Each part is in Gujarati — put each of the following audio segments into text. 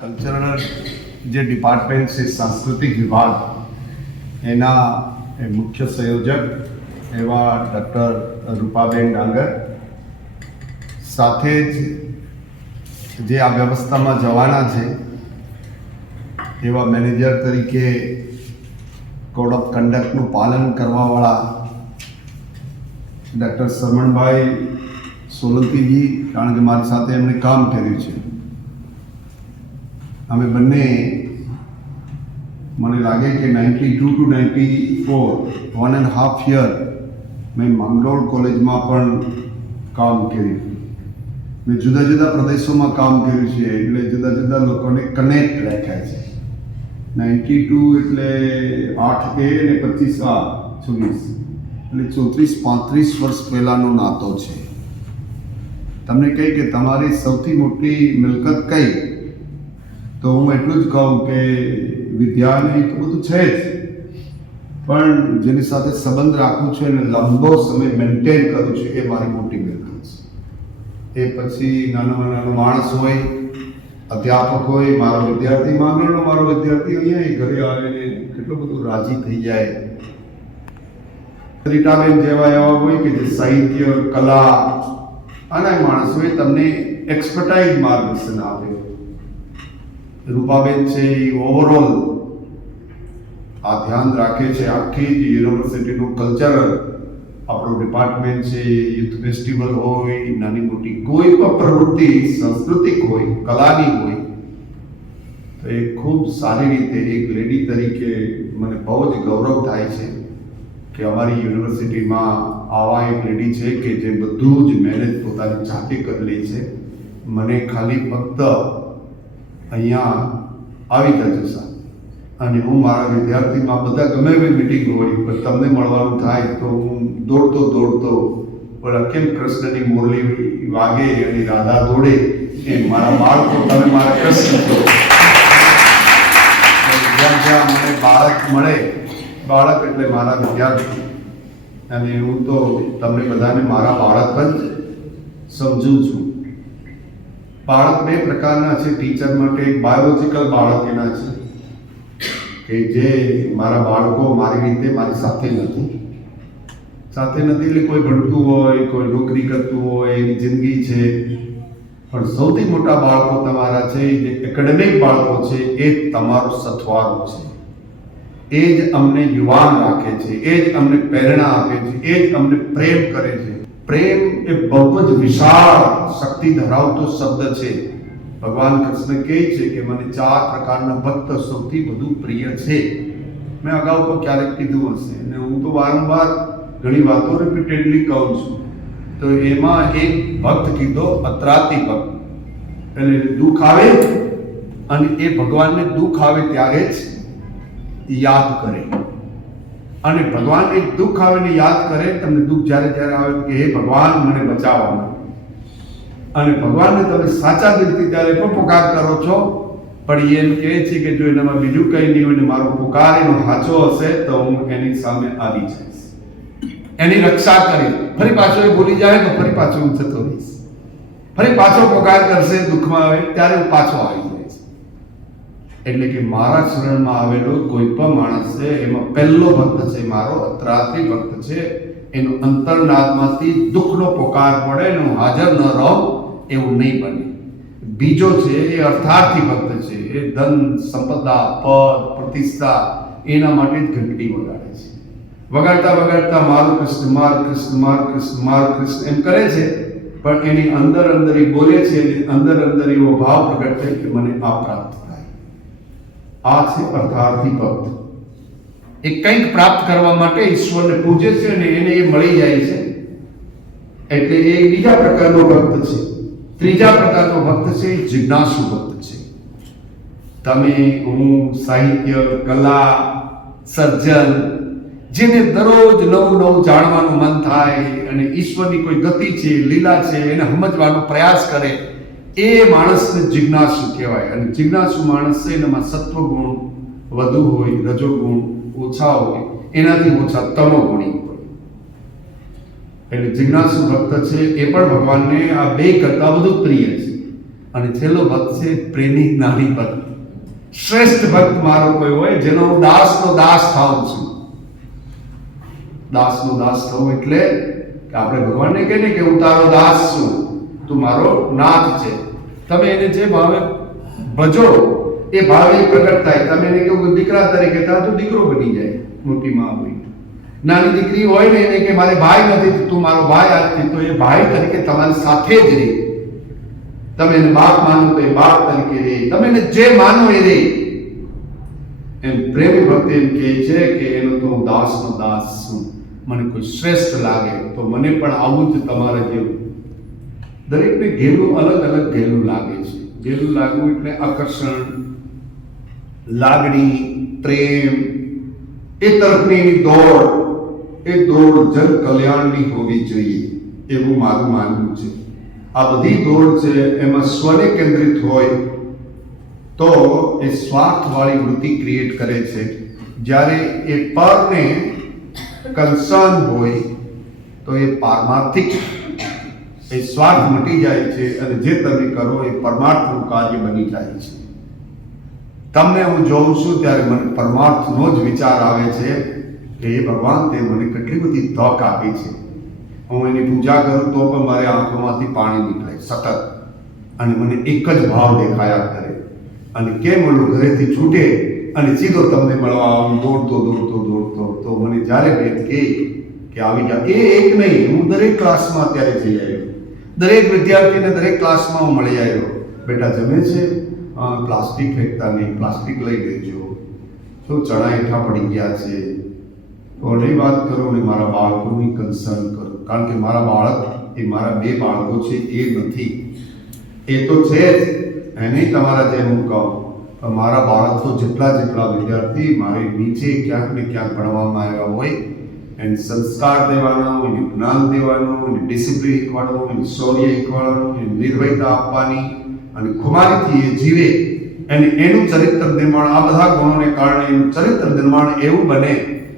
કલ્ચરલ જે ડિપાર્ટમેન્ટ છે સાંસ્કૃતિક વિભાગ એના મુખ્ય સંયોજક એવા ડૉક્ટર રૂપાબેન ડાંગર સાથે જ જે આ વ્યવસ્થામાં જવાના છે એવા મેનેજર તરીકે કોડ ઓફ કન્ડક્ટનું પાલન કરવાવાળા ડૉક્ટર સરમણભાઈ સોલંકીજી, કારણ કે મારી સાથે એમણે કામ કર્યું છે. અમે બંને મને લાગે કે 92 to 94 1.5 year મેં માંગરોળ કોલેજમાં પણ કામ કર્યું. મેં જુદા જુદા પ્રદેશોમાં કામ કર્યું છે, એટલે જુદા જુદા લોકોને કનેક્ટ રાખ્યા છે. 92 એટલે 8 અને 25 એટલે 34-35 વર્ષ પહેલાંનો નાતો છે. તમને કહી કે તમારી સૌથી મોટી મિલકત કઈ, તો હું એટલું જ કહું કે વિદ્યાને તો બધું છે જ, પણ જેની સાથે સંબંધ રાખું છું અને લાંબો સમય મેન્ટેન કરું છું એ મારી મોટી મિલકત છે. એ પછી નાનો માણસ હોય, અધ્યાપક હોય, મારો વિદ્યાર્થી, માંગરોળનો મારો વિદ્યાર્થી અહીંયા ઘરે આવીને કેટલું બધું રાજી થઈ જાય. રીટાબેન જેવા એવા હોય કે જે સાહિત્ય, કલા, આના માણસોએ તમને એક્સપર્ટાઇઝ માર્ગદર્શન આપે. રૂપાબેન છે એ ઓવરઓલ આ ધ્યાન રાખે છે, આખી જ યુનિવર્સિટીનું કલ્ચરલ આપણું ડિપાર્ટમેન્ટ છે, યુથ ફેસ્ટિવલ હોય, નાની મોટી કોઈ પણ પ્રવૃત્તિ સાંસ્કૃતિક હોય, કલાની હોય, તો એ ખૂબ સારી રીતે એક લેડી તરીકે મને બહુ જ ગૌરવ થાય છે કે અમારી યુનિવર્સિટીમાં આવા એક લેડી છે કે જે બધું જ મહેનત પોતાની જાતે કરેલી છે. મને ખાલી ફક્ત અહીંયા આવી જશા અને હું મારા વિદ્યાર્થીમાં બધા ગમે એવી મિટિંગ હોય પણ તમને મળવાનું થાય તો હું દોડતો ઓલા કેમ કૃષ્ણની મુરલી વાગે અને રાધા દોડે એ મારા બાળકો, તમે મારા કૃષ્ણ છો. જ્યાં મને બાળક મળે, બાળક એટલે મારા વિદ્યાર્થી, અને હું તો તમને બધાને મારા બાળક જ સમજું છું. બાળક બે પ્રકારના છે ટીચર માટે. એક બાયોલોજિકલ બાળક એના છે કે જે મારા બાળકો મારી રીતે મારી સાથે નથી એટલે કોઈ ભણતું હોય, કોઈ નોકરી કરતું હોય, એની જિંદગી છે. પણ સૌથી મોટા બાળકો તમારા છે જે એકેડેમિક બાળકો છે, એ તમારો સથવારો છે. એ જ અમને યુવાન રાખે છે, એ જ અમને પ્રેરણા આપે છે, એ જ અમને પ્રેમ કરે છે. પ્રેમ એ બહુ જ વિશાળ શક્તિ ધરાવતો શબ્દ છે. ભગવાન કૃષ્ણ કહે છે કે મને 4 પ્રકારના ભક્ત સૌથી વધુ પ્રિય છે. મેં અગાઉ પણ ક્યારેક કીધું હશે અને હું તો વારંવાર ઘણી વાતો રિપીટેડલી કહું છું. તો એમાં એક ભક્ત કીધો, અત્રાતી ભક્ત, એટલે દુઃખ આવે અને એ ભગવાનને દુઃખ આવે ત્યારે જ યાદ કરે. અને ભગવાનને દુઃખ આવે ને યાદ કરે, તમને દુઃખ જ્યારે આવે કે હે ભગવાન મને બચાવવાનું. અને ભગવાનને તમે સાચા દિલથી ત્યારે પણ પુકાર કરો છો, પણ એ એમ કહે છે કે જો એનામાં બીજું કંઈ નહીં હોય ને મારો પુકાર એનો સાચો હશે તો હું એની સામે આવી જઈશ, એની રક્ષા કરીશ. ફરી પાછો એ ભૂલી જાય તો ફરી પાછો હું જતો રહીશ. ફરી પાછો પુકાર કરશે દુઃખમાં આવે ત્યારે હું પાછો આવી જઈશ. એટલે કે મારા શરણમાં આવેલો કોઈ પણ માણસ છે એમાં પહેલો ભક્ત છે મારો, અત્રાતી ભક્ત છે. એનો અંતરનાદમાંથી દુઃખનો પુકાર પડે ને હું હાજર ન રહું એવું નહીં બને. બીજો છે એ અર્થાર્થી ભક્ત છે. એ ધન, સંપદા, પદ, પ્રતિષ્ઠા એના માટે જ ઘંટડી વગાડે છે. વગાડતા મારું કૃષ્ણ, મારું કૃષ્ણ, મારું કૃષ્ણ, મારું કૃષ્ણ એમ કરે છે, પણ એની અંદર એ બોલે છે, એની અંદર એવો ભાવ પ્રગટ થાય કે મને આ પ્રાપ્ત થાય. આ છે અર્થાર્થી ભક્ત. એ કંઈક પ્રાપ્ત કરવા માટે ઈશ્વરને પૂજે છે અને એને એ મળી જાય છે, એટલે એ બીજા પ્રકારનો ભક્ત છે. ત્રીજા પ્રકારનો ભક્ત છે જિજ્ઞાસુ ભક્ત છે. તમે, હું, સાહિત્ય, કલા, સર્જન, જેને દરરોજ નવું જાણવાનું મન થાય અને ઈશ્વરની કોઈ ગતિ છે, લીલા છે, એને સમજવાનો પ્રયાસ કરે, એ માણસને જિજ્ઞાસુ કહેવાય. અને જિજ્ઞાસુ માણસ છે એનામાં સત્વગુણ વધુ હોય, રજોગુણ ઓછા હોય, એનાથી ઓછા તમોગુણી હોય. એટલે જિજ્ઞાસુ ભક્ત છે એ પણ ભગવાનને આ બે કરતા વધુ પ્રિય છે. અને છેલ્લો ભક્ત છે પ્રેમી જ્ઞાની ભક્ત. શ્રેષ્ઠ ભક્ત મારો કોઈ હોય જેનો હું દાસનો દાસ થાઉં છું. દાસનો દાસ થવું એટલે કે આપણે ભગવાનને કહીએ ને કે હું તારો દાસ છું, તું મારો નાથ છે. તમે એને જે ભાવે ભજો એ ભાવે પ્રગટ થાય. તમે એને કહો કે દીકરા તરીકે થાય તો દીકરો બની જાય. મોટી માં હોય, નાની દીકરી હોય ને એને કે મારે ભાઈ નથી, તું મારો ભાઈ આજથી, તો એ ભાઈ તરીકે તમારી સાથે જ રહે. તમે એને બાપ માનો તો એ બાપ તરીકે રહે. તમે એને જે માનો એ રહે. એમ પ્રેમી ભક્ત એમ કહે છે કે એનો તો હું દાસનો દાસ છું. મને કોઈ શ્રેષ્ઠ લાગે તો મને પણ આવું જ તમારે જેવું. દરેકને ઘેલું અલગ અલગ ઘેલું લાગે છે. ઘેલું લાગવું એટલે આકર્ષણ, લાગણી, પ્રેમ, એ તરફની એની દોડ, એ દોડ જન કલ્યાણની હોવી જોઈએ એવું મારું માનવું છે. આ બધી દોડ છે એમાં સ્વને કેન્દ્રિત હોય તો એ સ્વાર્થવાળી વૃત્તિ ક્રિએટ કરે છે. જ્યારે એ પરને કન્સર્ન હોય તો એ પારમાર્થિક, એ સ્વાર્થ મટી જાય છે અને જે તમે કરો એ પરમાર્થનું કાર્ય બની જાય છે. તમને હું જોઉં છું ત્યારે મને પરમાર્થનો જ વિચાર આવે છે કે એ ભગવાન તે મને કેટલી બધી તક આપી છે. હું એની પૂજા કરું તો પણ મારી આંખોમાંથી પાણી નીકળે સતત, અને મને એક જ ભાવ દેખાયા કરે. અને કેમ ઓલું ઘરેથી છૂટે અને સીધો તમને મળવા આવું દોડતો તો મને જ્યારે બેન કે આવી જા, એ એક નહીં, હું દરેક ક્લાસમાં અત્યારે જઈ આવ્યો, દરેક વિદ્યાર્થીને દરેક ક્લાસમાં હું મળી આવ્યો. બેટા જમે છે, પ્લાસ્ટિક ફેંકતા નહીં, પ્લાસ્ટિક લઈ લેજો, તો ચણા હેઠા પડી ગયા છે, તો નહીં વાત કરો ને મારા બાળકોની કન્સર્ન કરો. કારણ કે મારા બાળક એ મારા બે બાળકો છે એ નથી, એ તો છે જ, એને તમારા જેમ હું કહું, પણ મારા બાળક તો જેટલા વિદ્યાર્થી મારી નીચે ક્યાંક ને ક્યાંક ભણવામાં આવ્યા હોય, એને સંસ્કાર દેવાનો, એને જ્ઞાન દેવાનું, એને ડિસિપ્લિન શીખવાડવું, એને શૌર્ય શીખવાડવાનું, એને નિર્ભયતા આપવાની, અને ખુમારીથી એ જીવે અને એનું ચરિત્ર નિર્માણ, આ બધા ગુણોને કારણે એનું ચરિત્ર નિર્માણ એવું બને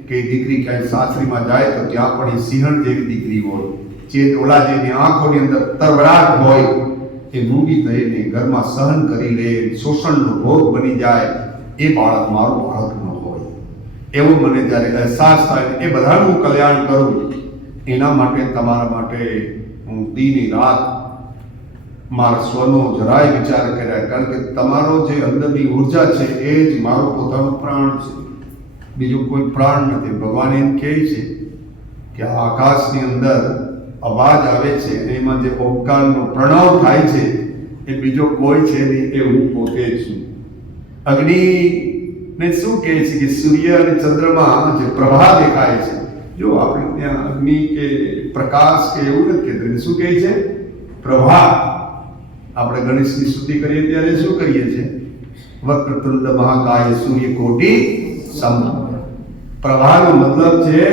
કે દીકરી ક્યાંય સાસરીમાં જાય તો ત્યાં પણ એ સિંહણ જેવી દીકરી હોય, જે ઓલા જેની આંખોની અંદર તરવરાટ હોય, એ મૂંગી થઈને ઘરમાં સહન કરી લે, શોષણનો ભોગ બની જાય, એ બાળક મારું બાળક ન હોય એવું મને જ્યારે અહેસાસ થાય. એ બધાનું કલ્યાણ કરું એના માટે તમારા માટે હું દીની રાત મારા સ્વનો જરાય વિચાર કર્યા. કારણ કે તમારો જે અંદરની ઉર્જા છે એ જ મારો પોતાનો પ્રાણ છે, બીજું કોઈ પ્રાણ નથી. ભગવાન એમ કહે છે કે આકાશની અંદર અવાજ આવે છે અને એમાં જે ઓમકારનો પ્રણવ થાય છે એ બીજો કોઈ છે નહીં, એ હું પોતે છું. અગ્નિને શું કહે છે કે સૂર્ય અને ચંદ્રમાં જે પ્રભા દેખાય છે, જો આપણે ત્યાં અગ્નિ કે પ્રકાશ કે એવું નથી કહેતું, એને શું કહે છે? પ્રભા. આપણે ગણેશની સ્તુતિ કરીએ ત્યારે શું કરીએ છીએ? વક્રતુંડ મહાકાય સૂર્યકોટિ સમપ્રભ. પ્રભાનો મતલબ છે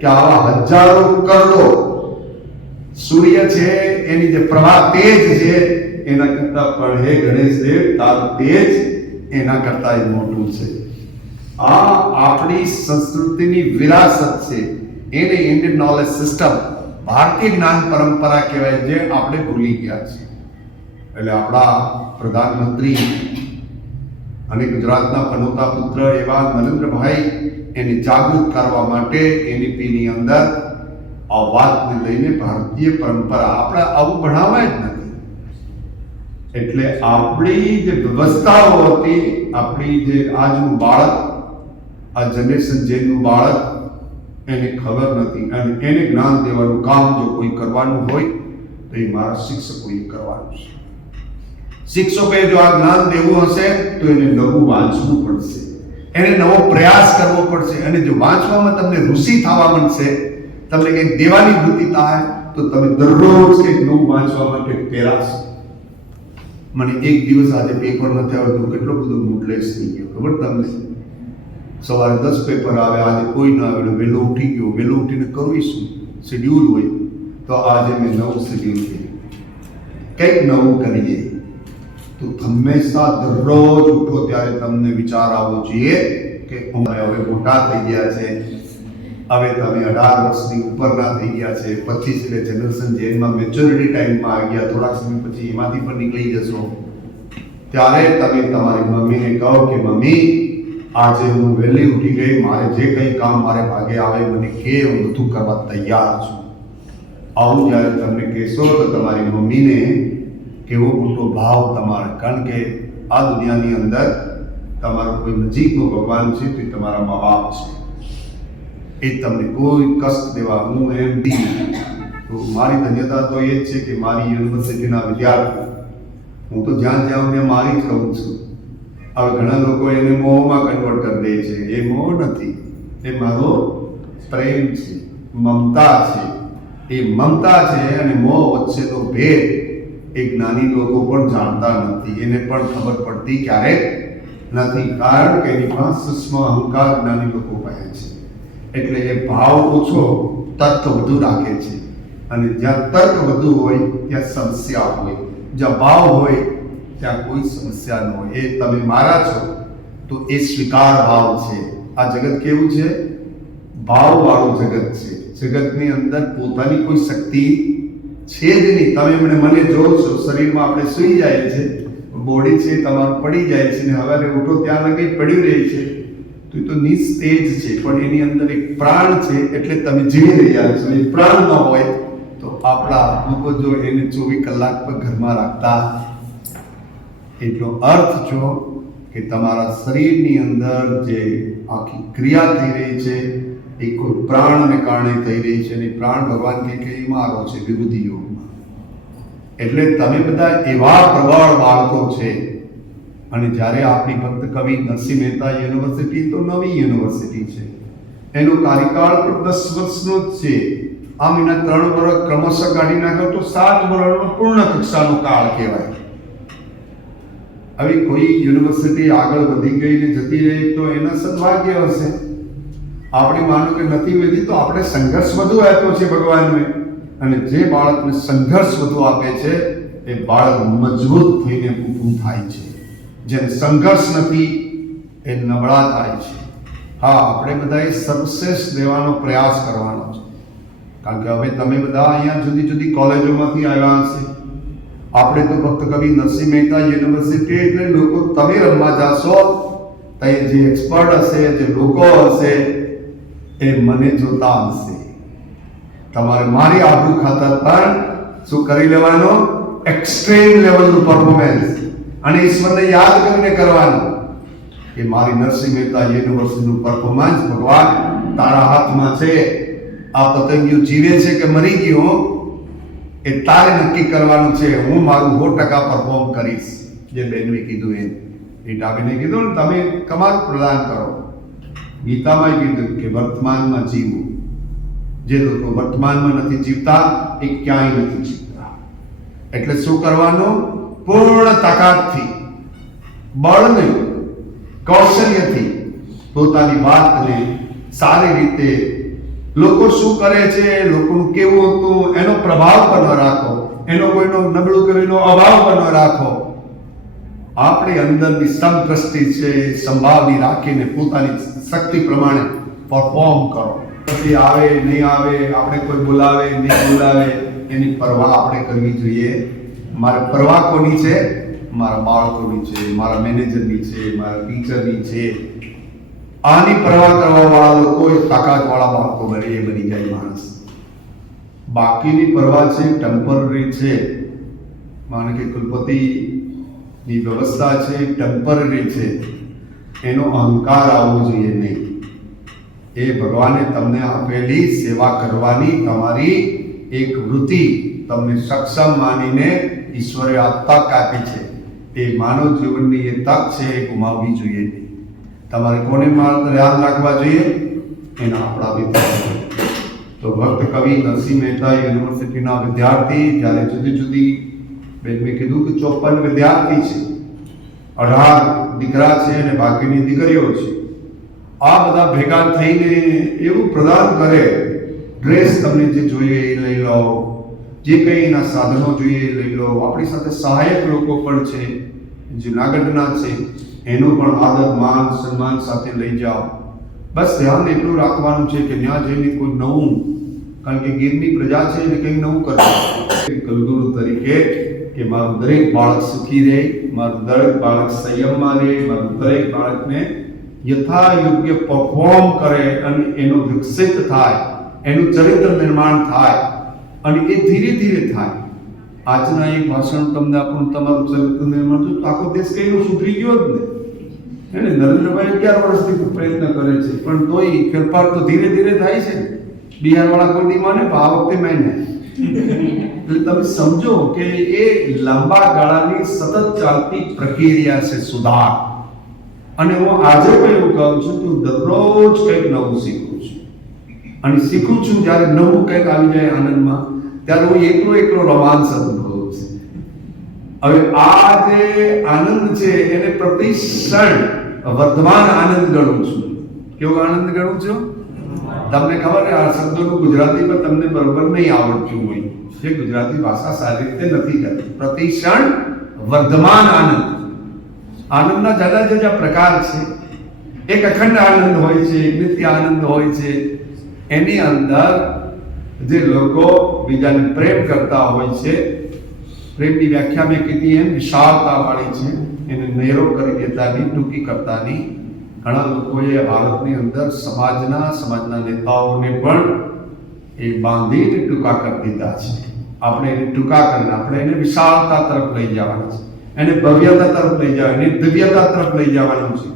કે આવા હજારો કરોડો સૂર્ય છે એની જે પ્રભા તેજ છે એના કરતા પણ હે ગણેશ દેવ તારું તેજ એના કરતા મોટું છે. આ આપણી સંસ્કૃતિની વિરાસત છે, એને ઇન્ડિયન નોલેજ સિસ્ટમ, ભારતીય જ્ઞાન પરંપરા કહેવાય, જે આપણે ભૂલી ગયા છે. એટલે આપણા પ્રધાનમંત્રી અને ગુજરાતના પનોતા પુત્ર એવા નરેન્દ્રભાઈ એને જાગૃત કરવા માટે એનઈપીની અંદર આ વાતને લઈને ભારતીય પરંપરા આપણે આવું ભણાવાય જ નથી. એટલે આપણી જે વ્યવસ્થાઓ હતી, આપણી જે આજનું બાળક, આ જનરેશન જેનું બાળક, એને ખબર નથી, અને એને જ્ઞાન દેવાનું કામ જો કોઈ કરવાનું હોય તો એ મારા શિક્ષકોએ કરવાનું છે. શિક્ષકોએ જો આ જ્ઞાન દેવું હશે તો એને નવું વાંચવું પડશે, એને નવો પ્રયાસ કરવો પડશે. અને જો વાંચવામાં તમને રુચિ થવા માંડશે, તમને કંઈક દેવાની વૃત્તિ થાય તો તમે દરરોજ કંઈક નવું વાંચવા માટે પ્રેરાશો. મને એક દિવસ આજે પેપર નથી આવતું, કેટલો બધો મૂડલેસ થઈ ગયો ખબર તમને. સવારે 10 પેપર આવે, આજે કોઈ ના આવે, વહેલો ઉઠી ગયો, વહેલો ઉઠીને કરવું શું, શેડ્યુલ હોય. તો આજે મેં નવું શેડ્યુલ કર્યું, કંઈક નવું કરીએ. તો હંમેશા દરરોજ ઉઠો ત્યારે તમને વિચાર આવવો જોઈએ કે અમે હવે મોટા થઈ ગયા છે, હવે તમે 18 વર્ષની ઉપરના થઈ ગયા છે, 25 એટલે જનરેશન જેમાં મેચ્યોરિટી ટાઈમમાં આવી ગયા, થોડાક સમય પછી એમાંથી પણ નીકળી જશો. ત્યારે તમે તમારી મમ્મીને કહો કે મમ્મી, આજે હું વહેલી ઉઠી ગઈ, મારે જે કંઈ કામ મારે ભાગે આવે મને કે હું બધું કરવા તૈયાર છું. આવું જ્યારે તમે કહેશો તો તમારી મમ્મીને કેવો મોટો ભાવ તમારે, કારણ કે આ દુનિયાની અંદર તમારો કોઈ નજીકનો ભગવાન છે તે તમારા મા બાપ છે. એ તમને કોઈ કષ્ટ દેવા હું એમ ડી તો મારી ધન્યતા તો એ જ છે કે મારી યુનિવર્સિટીના વિદ્યાર્થી, હું તો જ્યાં જ્યાં ત્યાં મારી જ કહું છું. હવે ઘણા લોકો એને મોહમાં કન્વર્ટ કરી દે છે. એ મોહ નથી, એ મારો પ્રેમ છે, મમતા છે. એ મમતા છે અને મોહ વચ્ચેનો ભેદ એ જ્ઞાની લોકો પણ જાણતા નથી. એને પણ ખબર પડતી ક્યારેક નથી, કારણ કે એની પાસે સૂક્ષ્મ અહંકાર જ્ઞાની લોકો પાસે છે. એટલે એ ભાવ ઓછો, તર્ક વધુ રાખે છે. અને જ્યાં તર્ક વધુ હોય ત્યાં સમસ્યા હોય, જ્યાં ભાવ હોય ત્યાં કોઈ સમસ્યા ન હોય. એ તમે મારા છો તો એ સ્વીકાર ભાવ છે. આ જગત કેવું છે? ભાવવાળું જગત છે. જગતની અંદર પોતાની કોઈ શક્તિ છે જ નહીં. તમે મને જોવો છો, શરીરમાં આપણે સૂઈ જાય છે, બોડી છે તમારું પડી જાય છે ને હવે ઉઠો ત્યાં લગી પડ્યું રહે છે, તો એ તો નિસ્તેજ છે. પણ એની અંદર એક પ્રાણ છે, એટલે તમે જીવી રહ્યા છો. એ પ્રાણ ન હોય તો આપણા લોકો જો એને 24 કલાક પર ઘરમાં રાખતા. એટલો અર્થ જો કે તમારા શરીરની અંદર જે આખી ક્રિયા થઈ રહી છે એ કોઈ પ્રાણને કારણે થઈ રહી છે. અને પ્રાણ ભગવાન કે મારો છે વિભૂતિ યોગમાં. એટલે તમે બધા એવા પ્રબળ બાળકો છે. અને જ્યારે આપણી ભક્ત કવિ નરસિંહ મહેતા યુનિવર્સિટી તો નવી યુનિવર્સિટી છે, એનો કાર્યકાળ પણ 10 વર્ષનો જ છે. આમ એના 3 વર્ષ ક્રમશઃ કાઢી નાખો તો 7 વર્ષનો પૂર્ણ કક્ષાનો કાળ કહેવાય. હવે કોઈ યુનિવર્સિટી આગળ વધી ગઈ ને જતી રહી તો એના સદભાગ્ય હશે. આપણે માનો કે નથી વધી તો આપણે સંઘર્ષ વધુ આપ્યો છે ભગવાનને. અને જે બાળકને સંઘર્ષ વધુ આપે છે એ બાળક મજબૂત થઈને ઊભું થાય છે. જેને સંઘર્ષ નથી એ નબળા થાય છે. હા, આપણે બધાએ સર્વશ્રેષ્ઠ દેવાનો પ્રયાસ કરવાનો છે. કારણ કે હવે તમે બધા અહીંયા જુદી જુદી કોલેજોમાંથી આવ્યા હશે. આપણે તો ભક્ત કવિ નરસિંહ મહેતા યુનિવર્સિટી એટલે લોકો તમે રમવા જાશો ત્યાં જે એક્સપર્ટ હશે, જે લોકો હશે એ મને જોતા હશે. તમારે મારી આબરૂ ખાતર પણ શું કરી લેવાનું? એક્સ્ટ્રીમ લેવલનું પરફોર્મન્સ અને ઈશ્વરને યાદ કરીને કરવાનું કે મારી નરસિંહ મહેતા યુનિવર્સિટીનું પરફોર્મન્સ ભગવાન તારા હાથમાં છે. આ પતંગિયું જીવે છે કે મરી ગયું એ તારે નક્કી કરવાનું છે. હું મારું 100% પરફોર્મ કરીશ. જે બેનવે કીધું એ ડાબીને કીધું ને તમે કમાલ પ્રદાન કરો. ગીતામાં કીધું કે વર્તમાનમાં જીવો. જે લોકો વર્તમાનમાં નથી જીવતા એ ક્યાંય નથી જીવતા. એટલે શું કરવાનું? પૂર્ણ તાકાતથી, બળ નહીં, કૌશલ્યથી પોતાની વાતને સારી રીતે, લોકો શું કરે છે, લોકોનું કેવું હતું એનો પ્રભાવ પર ન રાખો, એનો કોઈનો નબળું કરેલો અભાવ પર ન રાખો. આપણી અંદરની સમદ્રષ્ટિ છે સંભાવની રાખીને પોતાની શક્તિ પ્રમાણે પરફોર્મ કરો. પછી આવે નહીં આવે, આપણે કોઈ બોલાવે નહીં બોલાવે એની પરવા આપણે કરવી જોઈએ. મારે પરવા કોની છે? મારા બાળકોની છે, મારા મેનેજરની છે, મારા ટીચરની છે. આની પરવા કરવા વાળા લોકો એ તાકાતવાળા બાળકો બને, એ બની જાય માણસ. બાકીની પરવા છે ટેમ્પરરી છે. માનો કે કુલપતિની વ્યવસ્થા છે ટેમ્પરરી છે, એનો અહંકાર આવવો જોઈએ નહીં. એ ભગવાને તમને આપેલી સેવા કરવાની તમારી એક વૃત્તિ તમને સક્ષમ માનીને ઈશ્વરે આ તક આપી છે. એ માનવ જીવનની એ તક છે, એ ગુમાવવી જોઈએ નહીં. તમારે કોને યાદ રાખવા જોઈએ? એના આપણા વિદ્યાર્થીઓ. તો ભક્ત કવિ નરસિંહ મહેતા યુનિવર્સિટીના વિદ્યાર્થી જ્યારે જુદી જુદી, મેં કીધું કે 54 વિદ્યાર્થી છે, 18 દીકરા છે અને બાકીની દીકરીઓ છે. આ બધા ભેગા થઈને એવું પ્રદાન કરે. ડ્રેસ તમને જે જોઈએ એ લઈ લો, જે કંઈ એના સાધનો જોઈએ એ લઈ લો. આપણી સાથે સહાયક લોકો પણ છે, જુનાગઢના છે, એનું પણ આદર માન સન્માન સાથે લઈ જાઓ. બસ ધ્યાન એટલું રાખવાનું છે કે ત્યાં જઈને કોઈ નવું, કારણ કે ગીરની પ્રજા છે એટલે કંઈક નવું કરવું. કુલગુરુ તરીકે કે મારું દરેક બાળક સુખી રહે, મારું દરેક બાળક સંયમમાં રહે, મારું દરેક બાળકને યથા યોગ્ય પરફોર્મ કરે અને એનો વિકસિત થાય, એનું ચરિત્ર નિર્માણ થાય અને એ ધીરે ધીરે થાય. આજના એક ભાષણ તમને આપણું તમારું ચરિત્ર નિર્માણ થયું તો આખો દેશ કઈનો સુધરી ગયો જ ને. એને નરેન્દ્રભાઈ 11 વર્ષથી પ્રયત્ન કરે છે પણ તોય ફેરફાર તો ધીરે ધીરે થાય છે. બિહાર વાળા કોઈ નહીં માને પણ આ વખતે માને. એટલે તમે સમજો કે એ લાંબા ગાળાની સતત ચાલતી પ્રક્રિયા છે સુધાર. અને હું આજે પણ એવું કહું છું કે હું દરરોજ કંઈક નવું શીખું છું. અને શીખું છું જ્યારે નવું કંઈક આવી જાય આનંદમાં, ત્યારે હું એકલો રોમાંચ અનુભવું છું. હવે આ જે આનંદ છે એને પ્રતિ ક્ષણ વર્તમાન આનંદ ગણું છું. કેવો આનંદ ગણું છું? તમને ખબર છે આ શબ્દોનું ગુજરાતીમાં તમને બરોબર નહીં આવડતું હોય, જે ગુજરાતી ભાષા સારી રીતે નથી કરતી. પ્રતિ ક્ષણ વર્તમાન આનંદ. આનંદના જુદા જુદા પ્રકાર છે. એક અખંડ આનંદ હોય છે, એક નિત્ય આનંદ હોય છે. એની અંદર જે લોકો બીજાને પ્રેમ કરતા હોય છે, પ્રેમની વ્યાખ્યા મેં કીધી એમ વિશાળતા વાળી છે, એને નેરો કરી દેતાની, ટૂંકી કરતાની. ઘણા લોકોએ ભારતની અંદર સમાજના નેતાઓને પણ એ બાંધીને ટૂંકા કરી દીધા છે. આપણે એને ટૂંકા કરીને આપણે એને વિશાળતા તરફ લઈ જવાના છે, એને ભવ્યતા તરફ લઈ જવા, એને દિવ્યતા તરફ લઈ જવાનું છે.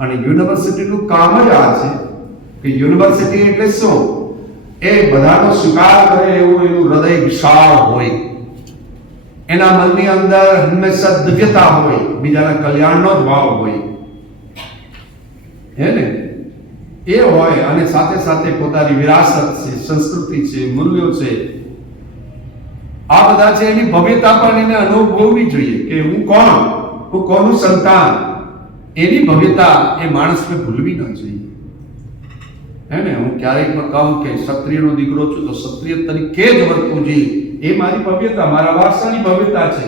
અને યુનિવર્સિટીનું કામ જ આ છે કે યુનિવર્સિટી એટલે શું? એ બધાનો સ્વીકાર કરે એવું એનું હૃદય વિશાળ હોય, એના મનની અંદર હંમેશા દિવ્યતા હોય, બીજાના કલ્યાણનો જ ભાવ હોય, હે ને? એ હોય અને સાથે સાથે પોતાની વિરાસત છે, સંસ્કૃતિ છે, મૂલ્યો છે, આ બધા છે. એની ભવ્યતા પણ એને અનુભવવી જોઈએ કે હું કોણ, હું કોનું સંતાન. એની ભવ્યતા એ માણસને ભૂલવી ન જોઈએ, હે ને? હું ક્યારેક પણ કહું કે ક્ષત્રિયનો દીકરો છું તો ક્ષત્રિય તરીકે જ વર્તવું જોઈએ. એ મારી ભવ્યતા, મારા વારસાની ભવ્યતા છે.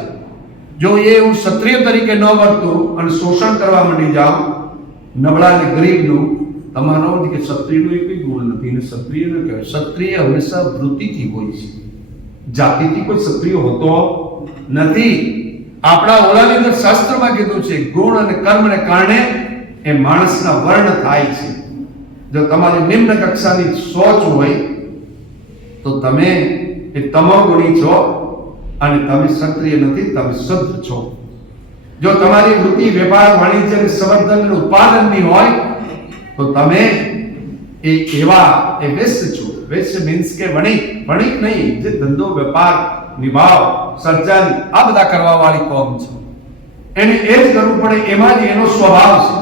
જો એ હું ક્ષત્રિય તરીકે ન વર્તું અને શોષણ કરવા માંડી જાઉં નબળા અને ગરીબનું, તમારો કે ક્ષત્રિયનો એક ગુણ નથી ને ક્ષત્રિય ન કહેવાય. ક્ષત્રિય હંમેશા વૃત્તિથી હોય છે, જાતિથી કોઈ ક્ષત્રિય હોતો નથી. આપણા ઓલાની અંદર શાસ્ત્રમાં કીધું છે ગુણ અને કર્મને કારણે એ માણસના વર્ણ થાય છે. જો તમારી નિમ્ન કક્ષાની સોચ હોય તો તમે એ તમોગુણી છો અને તમે ક્ષત્રિય નથી, તમે શુદ્ર છો. જો તમારી વૃત્તિ વેપાર વાણિજ્ય અને સંવર્ધન અને ઉત્પાદનની હોય તો તમે એવા વેશ્ય છો. વેશ્ય મીન્સ કે વણિક નહીં, જે ધંધો વેપાર નિભાવ સર્જન આ બધા કરવા વાળી કોમ છે. એને એ જ કરવું પડે, એમાં જ એનો સ્વભાવ છે.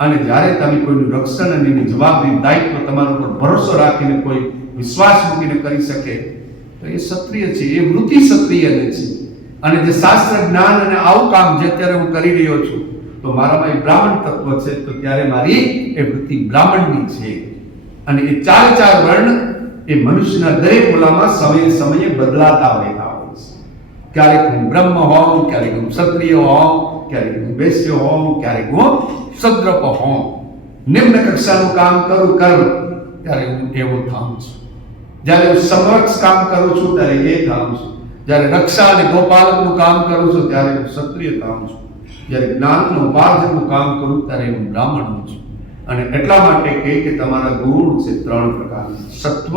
અને જ્યારે તમે કોઈનું રક્ષણ અને એની જવાબદારી દાયિત્વ તમારા ઉપર ભરોસો રાખીને કોઈ વિશ્વાસ મૂકીને કરી શકે તો એ ક્ષત્રિય છે, એ વૃત્તિ ક્ષત્રિયને છે. અને જે શાસ્ત્ર જ્ઞાન અને આવું કામ જે અત્યારે હું કરી રહ્યો છું તો મારામાં એ બ્રાહ્મણ તત્વ છે, તો ત્યારે મારી એ વૃત્તિ બ્રાહ્મણની છે. અને એ ચાર વર્ણ એ મનુષ્યના દરેક ઓલામાં સમયે બદલાતા રહેતા હોય છે. ક્યારેક હું બ્રહ્મ હોઉં, ક્યારેક હું ક્ષત્રિય હોઉં, ક્યારેક હું વૈશ્ય હોઉં, ક્યારેક હું શૂદ્ર હોઉં. નિમ્ન કક્ષાનું કામ કરું ત્યારે હું એવો થાઉં છું. જ્યારે હું સમરક્ષ કામ કરું છું ત્યારે એ થાઉં છું. જ્યારે રક્ષા અને ગોપાલકનું કામ કરું છું ત્યારે હું ક્ષત્રિય થાઉં છું. જ્યારે જ્ઞાનનું ઉપાર્જનનું કામ કરું ત્યારે હું બ્રાહ્મણ છું. અને એટલા માટે કહે કે તમારા ગુણ છે 3 પ્રકારના: સત્વ,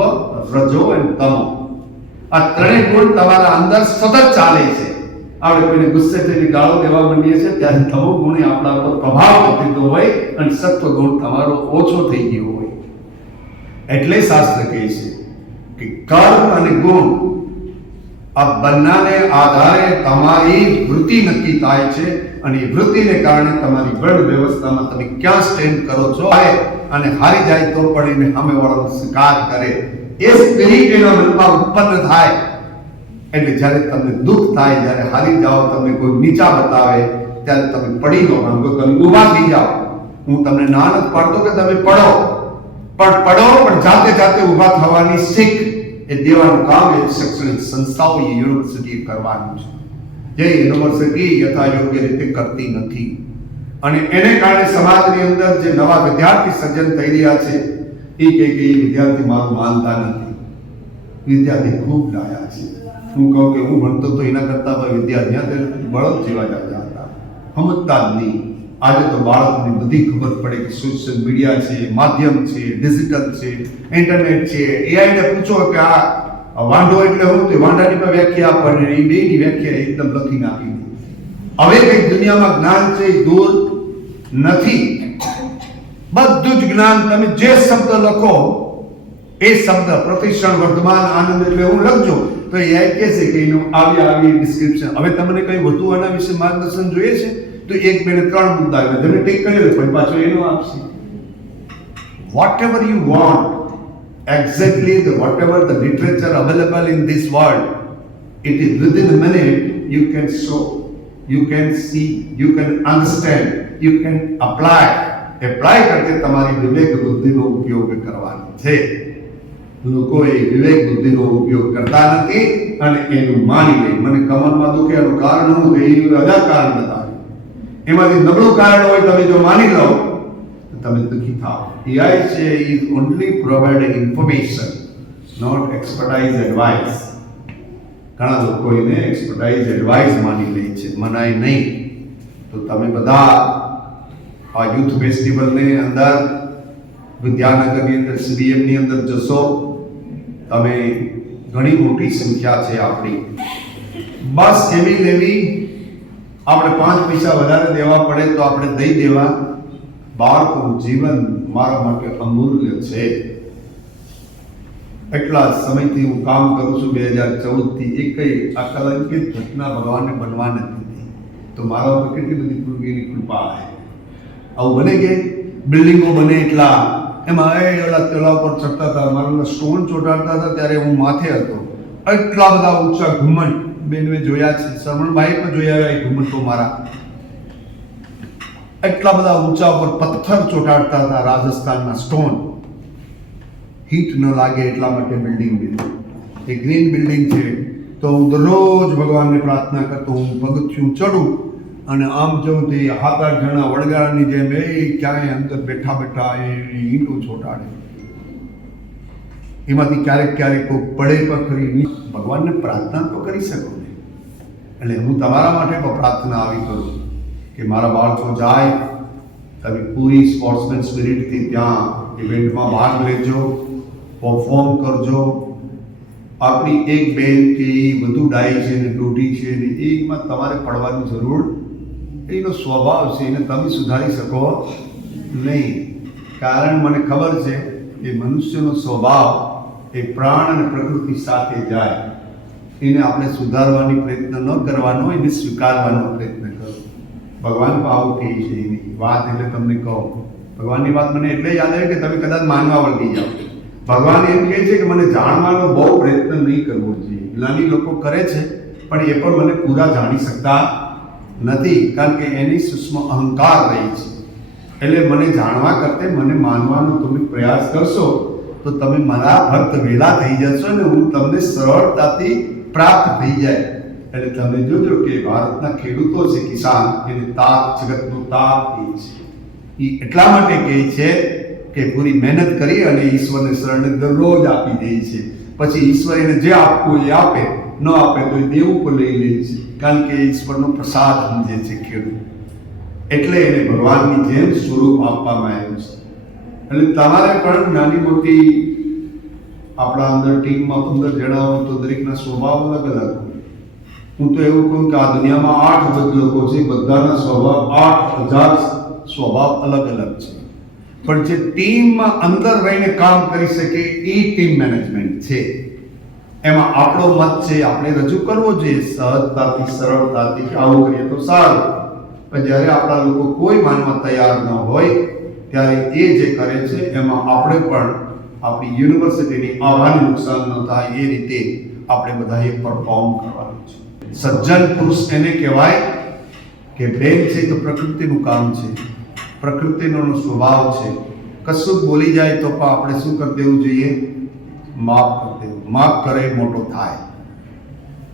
રજો અને તમો. આ ત્રણેય ગુણ તમારા અંદર સતત ચાલે છે. આપણે કોઈને ગુસ્સે થઈને ગાળો દેવા માંડીએ છીએ ત્યારે તમો ગુણ આપણા પર પ્રભાવ કરતો હોય અને સત્વ ગુણ તમારો ઓછો થઈ ગયો હોય. એટલે શાસ્ત્ર કહે છે કે કર્મ અને ગુણ આ બંનેને આધારે તમારી વૃત્તિ નક્કી થાય છે. અને એ વૃત્તિને કારણે તમારી વર્ણ વ્યવસ્થામાં તમે ક્યાં સ્ટેન્ડ કરો છો અને હારી જાય તો પડીને સામેવાળાનો સ્વીકાર કરે એ સ્પિરિટ એના મનમાં ઉત્પન્ન થાય. એટલે જ્યારે તમને દુઃખ થાય, જ્યારે હારી જાઓ, તમને કોઈ નીચા બતાવે ત્યારે તમે પડી લો, તમે ઊભા થઈ જાઓ. હું તમને ના નથી પાડતો કે તમે પડો, પણ જાતે ઊભા થવાની શીખ એ દેવાનું કામ એ શૈક્ષણિક સંસ્થાઓ યુનિવર્સિટી કરવાનું છે. જે યુનિવર્સિટી યથા યોગ્ય રીતે કરતી નથી. અને એને કારણે સમાજની અંદર જે નવા વિદ્યાર્થી સર્જન થઈ રહ્યા છે એ કે એ વિદ્યાર્થી મારું માનતા નથી. વિદ્યાર્થી ખૂબ ડાયા છે, હું કહું કે હું ભણતો તો એના કરતાં પણ વિદ્યાર્થી બળદ જેવા જાજા હતા, સમજતા જ નહીં. આજે તો બાળકને બધી ખબર પડે કે સોશિયલ મીડિયા છે, માધ્યમ છે, ડિજિટલ છે, ઇન્ટરનેટ છે. એઆઈને પૂછો કે આ વાંઢો એટલે હું, તે વાંઢાની પર વ્યાખ્યા આપવાની, એ બેની વ્યાખ્યા એકદમ લખી નાખી. હવે કઈ દુનિયામાં જ્ઞાન છે એ દૂર નથી. બધું જ જ્ઞાન, તમે જે શબ્દ લખો એ શબ્દ પ્રતિક્ષણ વર્તમાન આનંદ એટલે હું લખજો તો એ કહે છે કે એનું આવી ડિસ્ક્રિપ્શન. હવે તમને કઈ વધુ આના વિશે માર્ગદર્શન જોઈએ છે તો 1, 2, 3 મુદ્દા આવે, તમે ટીક કરી લો, પછી પાછો એનો આપશે. Whatever you want, exactly whatever the literature available in this world, it is within a minute you can show, you can see, you can understand, you can apply. Apply કરતે તમારી વિવેક બુદ્ધિનો ઉપયોગ કરવાનો છે. લોકો એ વિવેક બુદ્ધિનો ઉપયોગ કરતા નથી અને એનું માની લે. મને કમરમાં દુખે એનું કારણ હું એ હજાર કારણ બતાવે, એમાંથી નબળું કારણ હોય તમે જો માની લો તો તમે દુઃખી થાઓ. AI છે is only provide information, not expertise advice. ઘણા લોકો એને એક્સપર્ટાઇઝ એડવાઇસ માની લે છે, મનાય નહીં. તો તમે બધા આ યુથ ફેસ્ટિવલની અંદર વિદ્યાનગરની અંદર CDMની અંદર જશો, તમે ઘણી મોટી સંખ્યા છે આપણી. બસ એવી લેવી, આપણે 5 પૈસા વધારે દેવા પડે તો આપણે દઈ દેવા. બાળકોનું જીવન મારા માટે અમૂલ્ય છે. એટલા સમયથી હું કામ કરું છું, 2014થી. એકય આ કલંકિત ઘટના ભગવાનને બનવા નથી દીધી. તો મારા ઉપર કેટલી બધી કૃપા છે. આવું બને કે બિલ્ડિંગો બને એટલા, એમાં ઓલા તળાવ પર ચડતા હતા, મારા સ્ટોન ચોટાડતા હતા ત્યારે હું માથે હતો. એટલા બધા ઊંચા ઘુમ્મટ બેનવે જોયા છે, શરમણભાઈ પણ જોયા એ ઘુમ્મટો મારા. એટલા બધા ઊંચા ઉપર પથ્થર ચોટાડતા હતા, રાજસ્થાનના સ્ટોન. હીટ ન લાગે એટલા માટે બિલ્ડિંગ લીધી. એ ગ્રીન બિલ્ડિંગ છે. તો હું દરરોજ ભગવાનને પ્રાર્થના કરતો, હું પગથિયું ચડું અને આમ જવું તે 7-8 જણા વડગાળાની જેમ એ ક્યાંય અંદર બેઠા બેઠા એ ઈંટો છોટાડે. એમાંથી ક્યારેક કોઈ પડે પણ ખરી. ભગવાનને પ્રાર્થના તો કરી શકો ને. એટલે હું તમારા માટે પણ પ્રાર્થના આવી કરું કે મારા બાળકો જાય, તમે પૂરી સ્પોર્ટ્સમેન સ્પિરિટથી ત્યાં ઇવેન્ટમાં ભાગ લેજો, પરફોર્મ કરજો. આપણી એક બેન કે એ વધુ ડાઈ છે ને ડોઢી છે ને એમાં તમારે પડવાની જરૂર, એનો સ્વભાવ છે, એને તમે સુધારી શકો નહીં. કારણ મને ખબર છે કે મનુષ્યનો સ્વભાવ એ પ્રાણ અને પ્રકૃતિ સાથે જાય. એને આપણે સુધારવાની પ્રયત્ન ન કરવાનો, એને સ્વીકારવાનો પ્રયત્ન કરો. ભગવાન આવું કહે છે એની વાત. એટલે તમને કહું, ભગવાનની વાત મને એટલે યાદ આવે કે તમે કદાચ માનવા વળગી જાઓ. ભગવાન એમ કહે છે કે મને જાણવાનો બહુ પ્રયત્ન નહીં કરવો જોઈએ. જ્ઞાની લોકો કરે છે પણ એ પણ મને પૂરા જાણી શકતા નથી, કારણ કે એની સૂક્ષ્મ અહંકાર રહી છે. એટલે મને જાણવા કરતે મને માનવાનો તમે પ્રયાસ કરશો તો તમે મારા ભક્ત વેલા થઈ જશો ને હું તમને સરળતાથી પ્રાપ્ત થઈ જાય. એટલે તમે જોજો કે ભારતના ખેડૂતો છે, કિસાન, એને તાપ, જગતનો તાપ કહે છે. એ એટલા માટે કહે છે કે પૂરી મહેનત કરી અને ઈશ્વરને શરણે દરરોજ આપી દે છે. પછી ઈશ્વર એને જે આપવું એ આપે, ન આપે તો એ દેવું પર લઈ લે છે, કારણ કે ઈશ્વરનો પ્રસાદ સમજે છે ખેડૂત. એટલે એને ભગવાનની જેમ સ્વરૂપ આપવામાં આવ્યું છે. એટલે તમારે પણ નાની મોટી આપણા અંદર ટીમમાં 15 જણા હોય તો દરેકના સ્વભાવ અલગ અલગ હોય. હું તો એવું કહું કે આ દુનિયામાં 8 અબજ લોકો છે, બધાના સ્વભાવ 8000 સ્વભાવ અલગ અલગ છે. પણ જે ટીમમાં અંદર રહીને કામ કરી શકે એ ટીમ મેનેજમેન્ટ છે. એમાં આપણો મત છે, આપણે રજૂ કરવો જોઈએ સહજતાથી, સરળતાથી, આવું કરીએ તો સારું. પણ જ્યારે આપણા લોકો કોઈ માનવા તૈયાર ન હોય ત્યારે એ જે કરે છે એમાં આપણે પણ આપણી યુનિવર્સિટીની આભાને નુકસાન ન થાય એ રીતે આપણે બધાએ પરફોર્મ કરવાનું છે. સજ્જન પુરુષ એને કહેવાય કે બેન છે તો પ્રકૃતિનું કામ છે, પ્રકૃતિનો સ્વભાવ છે. કશું બોલી જાય તો પણ આપણે શું કરી દેવું જોઈએ? માફ કરી દેવું. માફ કરે મોટો થાય.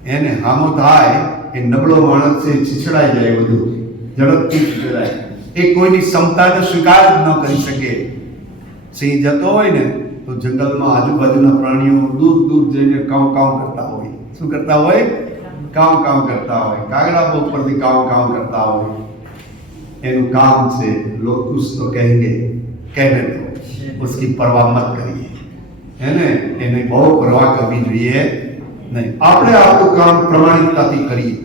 એને હામો થાય એ નબળો માણસ છે, છીછડાઈ જાય, બધું ઝડપથી છીછડાય. એ કોઈની ક્ષમતાને સ્વીકાર જ ન કરી શકે. સિંહ જતો હોય ને તો જંગલમાં આજુબાજુના પ્રાણીઓ દૂર દૂર જઈને કાઉ કાઉ કરતા હોય. શું કરતા હોય? કામ કરતા હોય, કાગડા ઉપરથી કામ કરતા હોય. એનું કામ છે लोग कुछ तो कहेंगे, कहने दो, उसकी परवाह मत करिए, है ने? એને બહુ પરવા કરવી જોઈએ નહીં. આપણે આપણું કામ પ્રમાણિકતાથી કરીએ.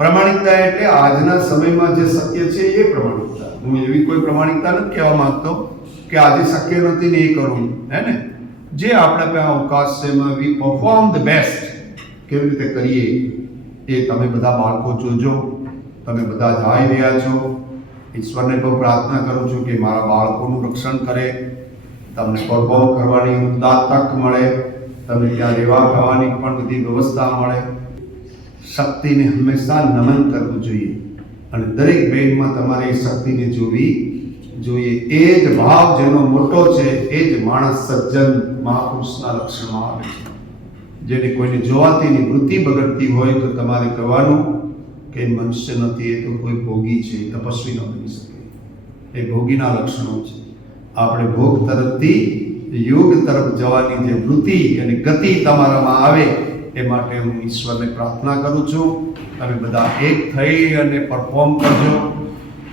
પ્રમાણિકતા એટલે આજના સમયમાં જે શક્ય છે એ પ્રમાણિકતા. હું એવી કોઈ પ્રમાણિકતા નથી કહેવા માંગતો કે આજે શક્ય નથી ને એ કરું, હે ને? જે આપણે પાસે અવકાશ છે એમાં વી પરફોર્મ ધ બેસ્ટ કેવી રીતે કરીએ એ તમે બધા બાળકો જોજો. તમે બધા જાઈ રહ્યા છો. ઈશ્વરને પણ પ્રાર્થના કરું છું કે મારા બાળકોનું રક્ષણ કરે, તમને પરફોર્મ કરવાની ઉમદા તક મળે, તમને ત્યાં રહેવા ખાવાની પણ બધી વ્યવસ્થા મળે. શક્તિને હંમેશા નમન કરવું જોઈએ અને દરેક બહેનમાં તમારે એ શક્તિને જોવી જોઈએ. એ જ ભાવ જેનો મોટો છે એ જ માણસ સજ્જન મહાપુરુષના લક્ષણમાં આવે છે. જેને કોઈને જોવાથી એની વૃત્તિ બગડતી હોય તો તમારે કહેવાનું કે મનુષ્ય નથી, એ તો કોઈ ભોગી છે, તપસ્વી ન બની શકે. એ ભોગીના લક્ષણો છે. આપણે ભોગ તરફથી યોગ તરફ જવાની જે વૃત્તિ અને ગતિ તમારામાં આવે એ માટે હું ઈશ્વરને પ્રાર્થના કરું છું. તમે બધા એક થઈ અને પરફોર્મ કરજો.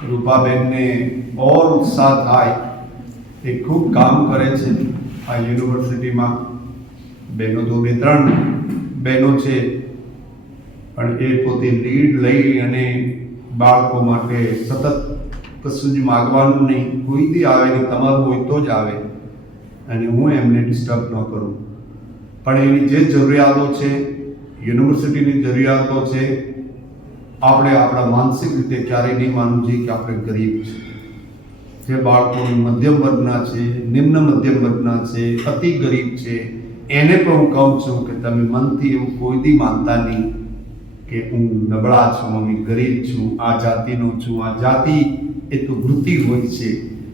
રૂપાબેનને ઓર ઉત્સાહ થાય. એ ખૂબ કામ કરે છે આ યુનિવર્સિટીમાં. બહેનો તો 2-3 બહેનો છે પણ એ પોતે લીડ લઈ અને બાળકો માટે સતત કશું જ માગવાનું નહીં. કોઈ દી આવે નહીં, તમારું હોય તો જ આવે અને હું એમને ડિસ્ટર્બ ન કરું. પણ એની જે જરૂરિયાતો છે, યુનિવર્સિટીની જરૂરિયાતો છે, આપણે આપણા માનસિક રીતે ક્યારેય નહીં માનવું જોઈએ કે આપણે ગરીબ છીએ. જે બાળકો મધ્યમ વર્ગના છે, નિમ્ન મધ્યમ વર્ગના છે, અતિ ગરીબ છે, એને પણ હું કહું છું કે તમે મનથી એવું કોઈ દી માનતા નહીં કે હું નબળા છું, હું ગરીબ છું, આ જાતિનો છું. આ જાતિ એ તો વૃત્તિ હોય છે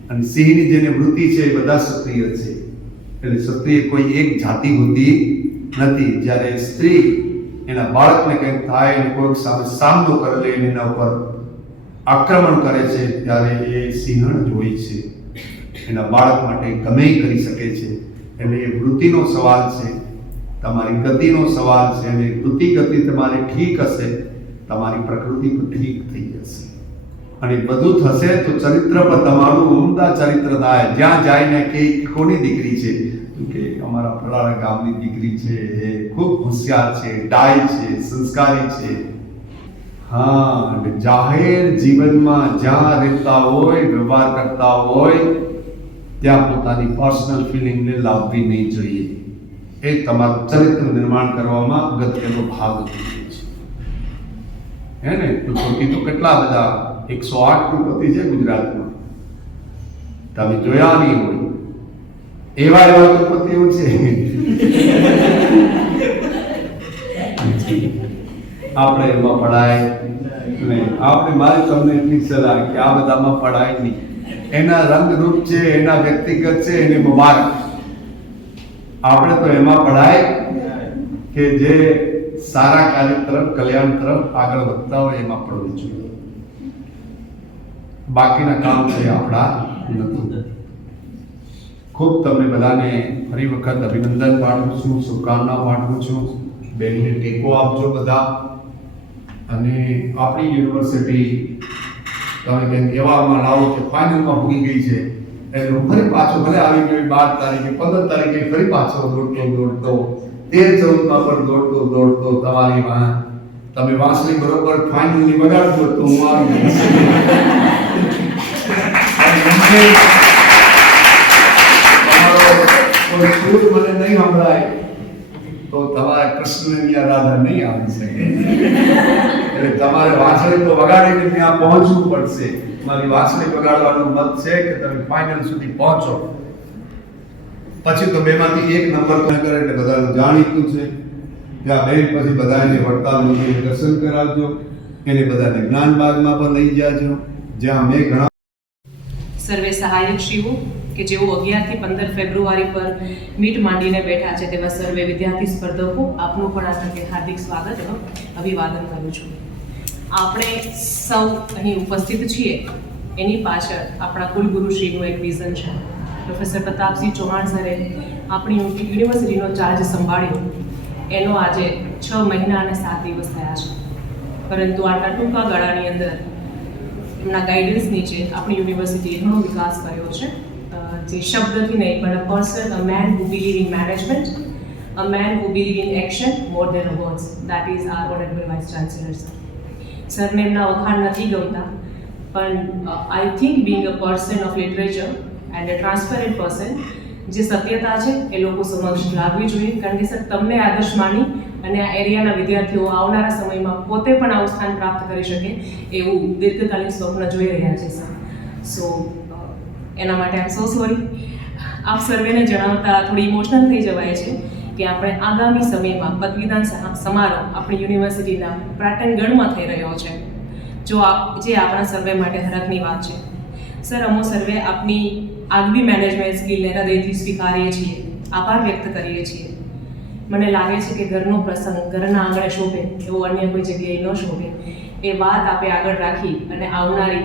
અને સિંહની જેને વૃત્તિ છે એ બધા ક્ષત્રિય છે. એટલે ક્ષત્રિય કોઈ એક જાતિ હોતી નથી. જ્યારે સ્ત્રી એના બાળકને કંઈક થાય અને કોઈક સામે સામનો કરે લે એના ઉપર આક્રમણ કરે છે ત્યારે એ સિંહણ જ હોય છે. એના બાળક માટે ગમે કરી શકે છે. એટલે એ વૃત્તિનો સવાલ છે, તમારી ગતિનો સવાલ છે. અને વૃત્તિ ગતિ તમારી ઠીક હશે, તમારી પ્રકૃતિ પણ ઠીક થઈ જશે અને બધું થશે તો ચરિત્ર પર તમારું ઉમદા ચરિત્ર થાય. જ્યાં જાયને કે કોની દીકરી છે કે અમારા ફલાણા ગામની દીકરી છે, એ ખૂબ હોશિયાર છે, ડાય છે, સંસ્કારી છે. હા, એટલે જાહેર જીવનમાં જ્યાં રહેતા હોય, વ્યવહાર કરતા હોય ત્યાં પોતાની પર્સનલ ફિલિંગને લાવવી નહીં જોઈએ. એ તમારું ચરિત્ર નિર્માણ કરવામાં અગત્યનો ભાગ છે. હે ને? કુળપતિ તો કેટલા બધા 108 કુળપતિ છે ગુજરાતમાં. તમે જોયા નહીં હોય એવા કુળપતિઓ છે. આપણે એમાં પડાય નહીં. આપણે મારી તમને એટલી સલાહ કે આ બધામાં પડાય નહીં. એના રંગરૂપ છે, એના વ્યક્તિગત છે, એને મુબારક. આપણે તો એમાં પડાય કે જે સારા કાર્ય તરફ, કલ્યાણ તરફ આગળ વધતા હોય એમાં પડવું જોઈએ. બાકીના કામ છે આપણા નથી. ખૂબ તમને બધાને ફરી વખત અભિનંદન પાઠવું છું, શુભકામના પાઠવું છું. બેનને ટેકો આપજો બધા. અને આપણી યુનિવર્સિટી તમે કંઈક એવામાં લાવો કે ફાઇનલમાં ભૂગી ગઈ છે એટલે હું ફરી પાછો ભલે આવી ગયો 12 તારીખે 15 તારીખે ફરી પાછો દોડતો 13-14 પર દોડતો તમારી માં તમે વાંસળી બરોબર ફાઇનલી વગાડજો તો હું આવી જઈશ. કોઈ સુર મને નહીં સંભળાય તો તમારા કૃષ્ણની રાધા નહીં આવી શકે. એટલે તમારે વાંસળી તો વગાડીને ત્યાં પહોંચવું પડશે. મારી વાંસળી વગાડવાનો મત છે કે તમે ફાઇનલ સુધી પહોંચો. પછી તો બેમાંથી એક નંબર કરે એટલે બધાનું જાણીતું છે. ત્યાં બેન પછી બધાને વડતાલનું દર્શન કરાવજો. એને બધાને જ્ઞાનબાગમાં પણ લઈ જાજો જ્યાં મેં ઘણા સર્વે સહાયકશ્રીઓ કે જેઓ 11 થી 15 ફેબ્રુઆરી પર મીટ માંડીને બેઠા છે તેવા સર્વે વિદ્યાર્થી સ્પર્ધકો આપનું પણ આ તકે હાર્દિક સ્વાગત এবং અભિવાદન કરું છું. આપણે સૌ અહીં ઉપસ્થિત છીએ એની પાછળ આપણા કુલગુરુશ્રીનું એક વિઝન છે. પ્રોફેસર પ્રતાપસિંહ ચૌહાણ સરે આપણી યુનિવર્સિટીનો ચાર્જ સંભાળ્યો એનો આજે 6 મહિના અને 7 દિવસ થયા છે, પરંતુ આટલા ટૂંકા ગાળાની અંદર એમના ગાઈડન્સ નીચે આપણી યુનિવર્સિટીએ ઘણો વિકાસ કર્યો છે. જે શબ્દથી નહીં પણ a person, a man who believe in management, a man who believe in action more than words. That is our honourable vice chancellor sir. સરને એમના વખાણ નથી ગમતા, પણ I think being a person of literature and a transparent person, જે સત્યતા છે એ લોકો સમક્ષ લાવવી જોઈએ. કારણ કે સર તમને આદર્શ માની અને આ એરિયાના વિદ્યાર્થીઓ આવનારા સમયમાં પોતે પણ આવું સ્થાન પ્રાપ્ત કરી શકે એવું દીર્ઘકાલીન સ્વપ્ન જોઈ રહ્યા છે સર. સો એના માટે આઈ એમ સો સોરી. આપ સર્વેને જણાવતા થોડી ઇમોશનલ થઈ જવાય છે કે આપણે આગામી સમયમાં પદવીદાન સમારોહ આપણી યુનિવર્સિટીના પ્રાટનગણમાં થઈ રહ્યો છે, જે આપણા સર્વે માટે હરખની વાત છે. સર, અમો સર્વે આપની આગવી મેનેજમેન્ટ સ્કિલને હૃદયથી સ્વીકારીએ છીએ, આભાર વ્યક્ત કરીએ છીએ. મને લાગે છે કે ઘરનો પ્રસંગ ઘરના આંગણે શોભે એવો અન્ય કોઈ જગ્યાએ ન શોભે, એ વાત આપે આગળ રાખી અને આવનારી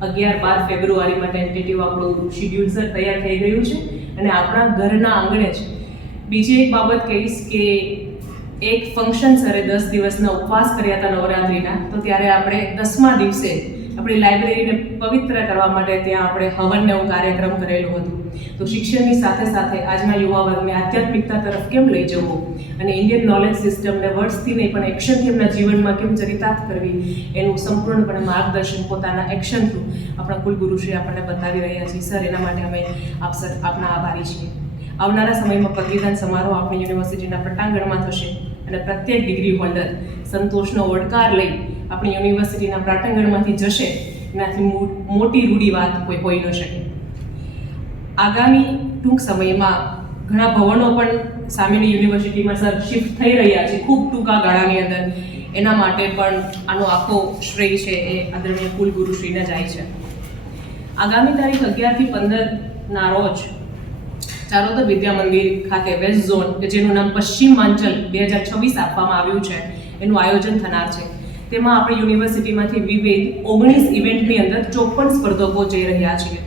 11-12 ફેબ્રુઆરીમાં ટેન્ટેટિવ આપણું શિડ્યુલ સર તૈયાર થઈ ગયું છે અને આપણા ઘરના આંગણે જ. બીજી એક બાબત કહીશ કે એક ફંક્શન સરે 10 દિવસના ઉપવાસ કર્યા હતા નવરાત્રિના, તો ત્યારે આપણે 10મા દિવસે આપણી લાઇબ્રેરીને પવિત્ર કરવા માટે ત્યાં આપણે હવનને એવું કાર્યક્રમ કરેલો હતો. તો શિક્ષણની સાથે સાથે આજના યુવા વર્ગને આધ્યાત્મિકતા તરફ કેમ લઈ જવું અને ઇન્ડિયન નોલેજ સિસ્ટમને વર્ડ્સથી નહીં પણ એક્શનથી એમના જીવનમાં કેમ ચરિતાર્થ કરવી એનું સંપૂર્ણપણે માર્ગદર્શન પોતાના એક્શન થ્રુ આપણા કુલગુરુશ્રી આપણને બતાવી રહ્યા છીએ. સર, એના માટે અમે આપના આભારી છીએ. આવનારા સમયમાં પદવીદાન સમારોહ આપણી યુનિવર્સિટીના પટાંગણમાં થશે અને પ્રત્યેક ડિગ્રી હોલ્ડર સંતોષનો ઓડકાર લઈ આપણી યુનિવર્સિટીના પ્રાટંગણમાંથી જશે, એનાથી મોટી રૂઢી વાત કોઈ હોઈ ન શકે. આગામી ટૂંક સમયમાં ઘણા ભવનો પણ સામેની યુનિવર્સિટીમાં સર શિફ્ટ થઈ રહ્યા છે ખૂબ ટૂંકા ગાળાની અંદર. એના માટે પણ આનો આખો શ્રેય છે એ આદરણીય કુલગુરુશ્રીને જાય છે. આગામી તારીખ 11 થી 15ના રોજ ચારોતર વિદ્યા મંદિર ખાતે વેસ્ટ ઝોન, કે જેનું નામ પશ્ચિમાંચલ 2026 આપવામાં આવ્યું છે, એનું આયોજન થનાર છે. તેમાં આપણી યુનિવર્સિટીમાંથી વિવિધ 19 ઇવેન્ટની અંદર 54 સ્પર્ધકો જઈ રહ્યા છીએ.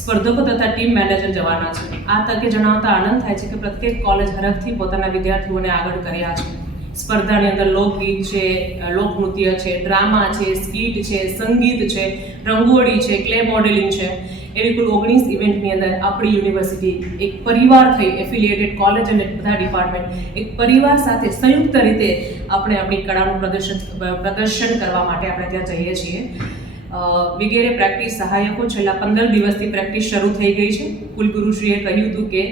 સ્પર્ધકો તથા ટીમ મેનેજર જવાના છે. આ તકે જણાવતા આનંદ થાય છે કે પ્રત્યેક કોલેજ હરખથી પોતાના વિદ્યાર્થીઓને આગળ કર્યા છે. સ્પર્ધાની અંદર લોકગીત છે, લોકનૃત્ય છે, ડ્રામા છે, સ્કીટ છે, સંગીત છે, રંગોળી છે, ક્લે મોડેલિંગ છે, એવી કુલ 19 ઇવેન્ટની અંદર આપણી યુનિવર્સિટી એક પરિવાર થઈ, એફિલિએટેડ કોલેજ અને બધા ડિપાર્ટમેન્ટ એક પરિવાર સાથે સંયુક્ત રીતે આપણે આપણી કળાનું પ્રદર્શન કરવા માટે આપણે ત્યાં જઈએ છીએ. વગેરે પ્રેક્ટિસ સહાયકો છેલ્લા 15 દિવસથી પ્રેક્ટિસ શરૂ થઈ ગઈ છે. કુલગુરુશ્રીએ કહ્યું હતું કે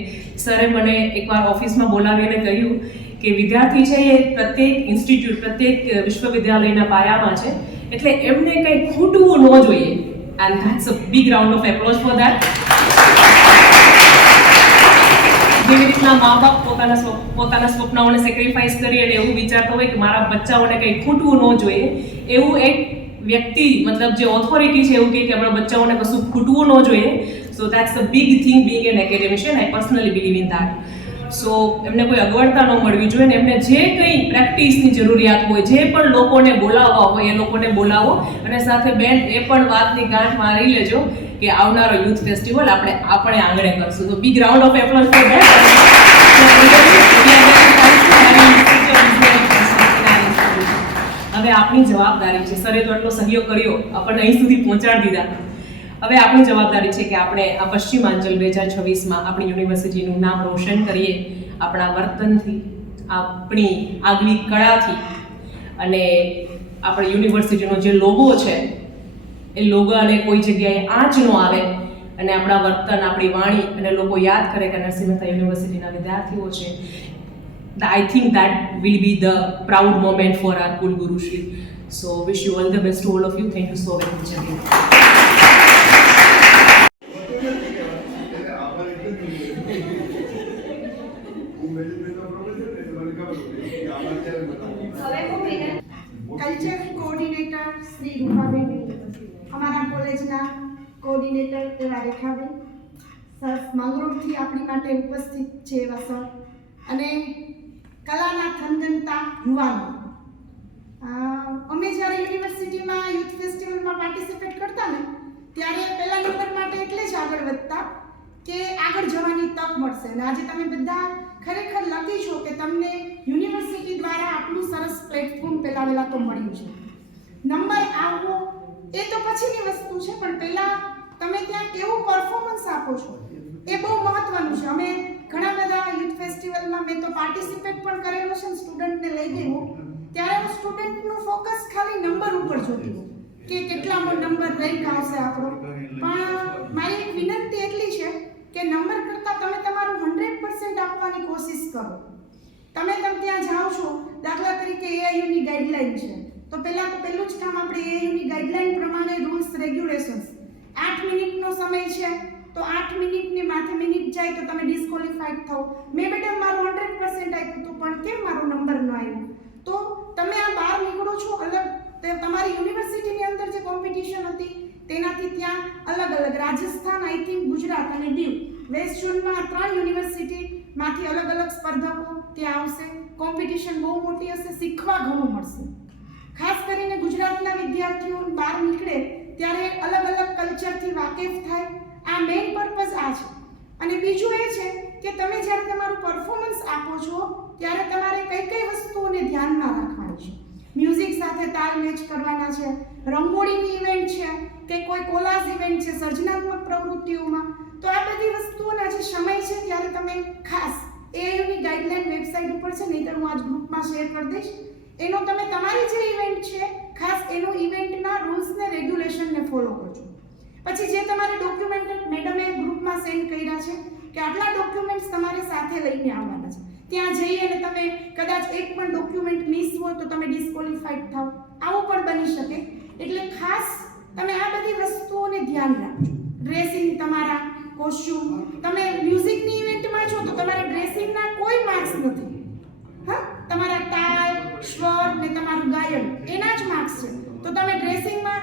સરે મને એકવાર ઓફિસમાં બોલાવીને કહ્યું કે વિદ્યાર્થી છે એ પ્રત્યેક ઇન્સ્ટિટ્યૂટ, પ્રત્યેક વિશ્વવિદ્યાલયના પાયામાં છે, એટલે એમને કંઈ ખૂટવું ન જોઈએ. And that's a big round of applause for that. જેવી રીતના મા બાપ પોતાના સ્વપ્નાઓને સેક્રિફાઈસ કરી અને એવું વિચારતો હોય કે મારા બચ્ચાઓને કંઈ ખૂટવું ન જોઈએ, એવું એક વ્યક્તિ મતલબ જે ઓથોરિટી છે એવું કહે કે આપણા બચ્ચાઓને કશું ખૂટવું ન જોઈએ. So that's a big thing being an academician. I personally believe in that. So એમને કોઈ અગવડતા ન મળવી જોઈએ ને એમને જે કંઈ પ્રેક્ટિસની જરૂરિયાત હોય, જે પણ લોકોને બોલાવવા હોય એ લોકોને બોલાવો. અને સાથે બેન એ પણ વાતની ગાંઠ મારી લેજો કે આવનારો યુથ ફેસ્ટિવલ આપણે આંગણે કરશું. તો big round of applause for that. હવે આપણી જવાબદારી છે, સરે તો આટલો સહયોગ કર્યો, આપણને અહીં સુધી પહોંચાડી દીધા. હવે આપણી જવાબદારી છે કે આપણે આ પશ્ચિમાંચલ 2026માં આપણી યુનિવર્સિટીનું નામ રોશન કરીએ, આપણા વર્તનથી, આપણી આગવી કળાથી, અને આપણી યુનિવર્સિટીનો જે લોગો છે એ લોગોને કોઈ જગ્યાએ આંચ ન આવે અને આપણા વર્તન, આપણી વાણી અને લોકો યાદ કરે કે નરસિંહ મહેતા યુનિવર્સિટીના વિદ્યાર્થીઓ છે. I think that will be the proud moment for our Kulgurushri. So wish you all the best to all of you. Thank you so very much again. Culture coordinator Shri Rupaben, અમારા કોલેજના કોઓર્ડિનેટર એવા રેખાબેન, સર મંગળૂરથી આપણી માટે ઉપસ્થિત છે એવા સર, અને કલાના થનગનતા યુવાનો. અમે જ્યારે યુનિવર્સિટીમાં યુથ ફેસ્ટિવલમાં પાર્ટિસિપેટ કરતા ને ત્યારે પહેલા નંબર માટે એટલે જ આગળ વધતા કે આગળ જવાની તક મળશે. અને આજે તમે બધા ખરેખર લકી છો કે તમને યુનિવર્સિટી દ્વારા આટલું સરસ પ્લેટફોર્મ પહેલા તો મળ્યું છે. નંબર આવવો એ તો પછીની વસ્તુ છે, પણ પહેલા તમે ત્યાં કેવું પરફોર્મન્સ આપો છો એ બહુ મહત્વનું છે. અમે ઘણા બધા યુથ ફેસ્ટિવલમાં મેં તો પાર્ટિસિપેટ પણ કરેલો છે, સ્ટુડન્ટને લઈ ગઈ હું, ત્યારે હું સ્ટુડન્ટનું ફોકસ ખાલી નંબર ઉપર જોતી હોઉં કે કેટલામો નંબર રેન્ક આવશે આપણો. પણ મારી એક વિનંતી એટલી છે કે નંબર કરતાં તમે તમારું 100% આપવાની કોશિશ કરો. તમે ત્યાં જાઓ છો, દાખલા તરીકે એઆઈયુની ગાઈડલાઈન છે, તો પહેલું જ કામ આપણે એઆઈયુની ગાઈડલાઈન પ્રમાણે રૂલ્સ રેગ્યુલેશન્સ 8 મિનિટનો સમય છે, તો 8 મિનિટની માથે મિનિટ જાય તો તમે ડિસ્કોલિફાઈડ થાઓ. મેં બેટા મારું 100% આપ્યું હતું પણ કેમ મારો નંબર ન આવ્યો? તો તમે આ બહાર નીકળો છો અલગ, તમારી યુનિવર્સિટીની અંદર જે કોમ્પિટિશન હતી તેનાથી ત્યાં અલગ રાજસ્થાન, આઈ થિંક ગુજરાત અને દીવ, વેસ્ટ ઝોનમાં 3 યુનિવર્સિટીમાંથી અલગ સ્પર્ધકો ત્યાં આવશે. કોમ્પિટિશન બહુ મોટી હશે, શીખવા ઘણું મળશે. ખાસ કરીને ગુજરાતના વિદ્યાર્થીઓ બહાર નીકળે ત્યારે અલગ કલ્ચરથી વાકેફ થાય. આ મેઇન પર્પઝ આ છે. અને બીજું એ છે કે તમે જ્યારે તમારું પરફોર્મન્સ આપો છો ત્યારે તમારે કઈ વસ્તુઓને ધ્યાનમાં રાખવાની છે. મ્યુઝિક સાથે તાલ મેચ કરવાના છે, રંગોળીની ઇવેન્ટ છે કે કોઈ કોલાજ ઇવેન્ટ છે, સર્જનાત્મક પ્રવૃત્તિઓમાં. તો આ બધી વસ્તુઓના જે સમય છે ત્યારે તમે ખાસ એઆઈયુની ગાઈડલાઈન વેબસાઇટ ઉપર છે, નહીંતર હું આજ ગ્રુપમાં શેર કરી દઈશ, એનો તમે તમારી જે ઇવેન્ટ છે ખાસ એનો ઇવેન્ટના રૂલ્સને રેગ્યુલેશનને ફોલો કરજો. પછી જે તમારે ડોક્યુમેન્ટ મેડમે ગ્રુપમાં સેન્ડ કર્યા છે કે આટલા ડોક્યુમેન્ટ્સ તમારે સાથે લઈને આવવાના છે, ત્યાં જઈ અને તમે કદાચ એક પણ ડોક્યુમેન્ટ મિસ હોય તો તમે ડિસ્કોલિફાઈડ થાઓ, આવું પણ બની શકે. એટલે ખાસ તમે આ બધી વસ્તુઓને ધ્યાન રાખજો. ડ્રેસિંગ, તમારા કોસ્ચ્યુમ, તમે મ્યુઝિકની ઇવેન્ટમાં છો તો તમારા ડ્રેસિંગના કોઈ માર્ક્સ નથી, હા, તમારા તાલ, સ્વર ને તમારું ગાયન એના જ માર્ક્સ છે. તો તમે ડ્રેસિંગમાં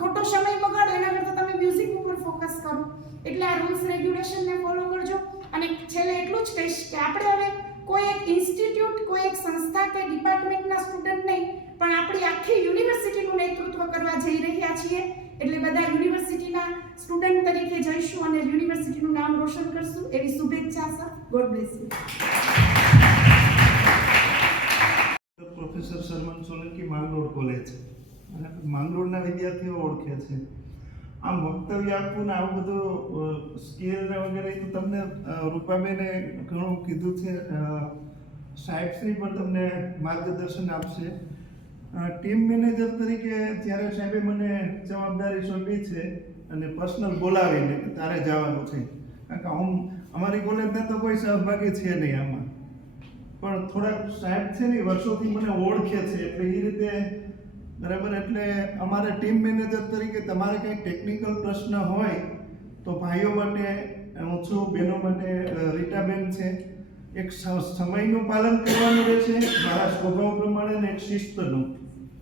ખોટો સમય બગાડો એના કરતાં તમે મ્યુઝિક ઉપર ફોકસ કરો. એટલે આ રૂલ્સ રેગ્યુલેશનને ફોલો કરજો. અને છેલ્લે એટલું જ કહીશ કે આપણે હવે કોઈ એક ઇન્સ્ટિટ્યૂટ, કોઈ એક સંસ્થા કે ડિપાર્ટમેન્ટના સ્ટુડન્ટ નહીં, પણ આપણી આખી યુનિવર્સિટીનું નેતૃત્વ કરવા જઈ રહ્યા છીએ. એટલે બધા યુનિવર્સિટીના સ્ટુડન્ટ તરીકે જઈશું અને યુનિવર્સિટીનું નામ રોશન કરશું એવી શુભેચ્છા sir. God bless you. Professor Sharman Solanki, Mangrol college. અને માંગરોળના વિદ્યાર્થીઓ ઓળખે છે. આમ વક્તવ્ય આપવું ને આવું બધું સ્કિલ ને વગેરે તો તમને રૂપાબેને ઘણું કીધું છે. સાહેબશ્રી પણ તમને માર્ગદર્શન આપશે. ટીમ મેનેજર તરીકે જ્યારે સાહેબે મને જવાબદારી સોંપી છે અને પર્સનલ બોલાવીને કે તારે જવાનું છે, કારણ કે અમારી કોલેજના તો કોઈ સહભાગી છે નહીં આમાં, પણ થોડાક સાહેબ છે ને વર્ષોથી મને ઓળખે છે, એટલે એ રીતે બરાબર. એટલે અમારે ટીમ મેનેજર તરીકે તમારે કંઈ ટેકનિકલ પ્રશ્ન હોય તો ભાઈઓ માટે હું છું, બહેનો માટે રીટાબેન છે. એક સમયનું પાલન કરવાનું રહેશે મારા સ્વભાવ પ્રમાણે ને એક શિસ્તનું.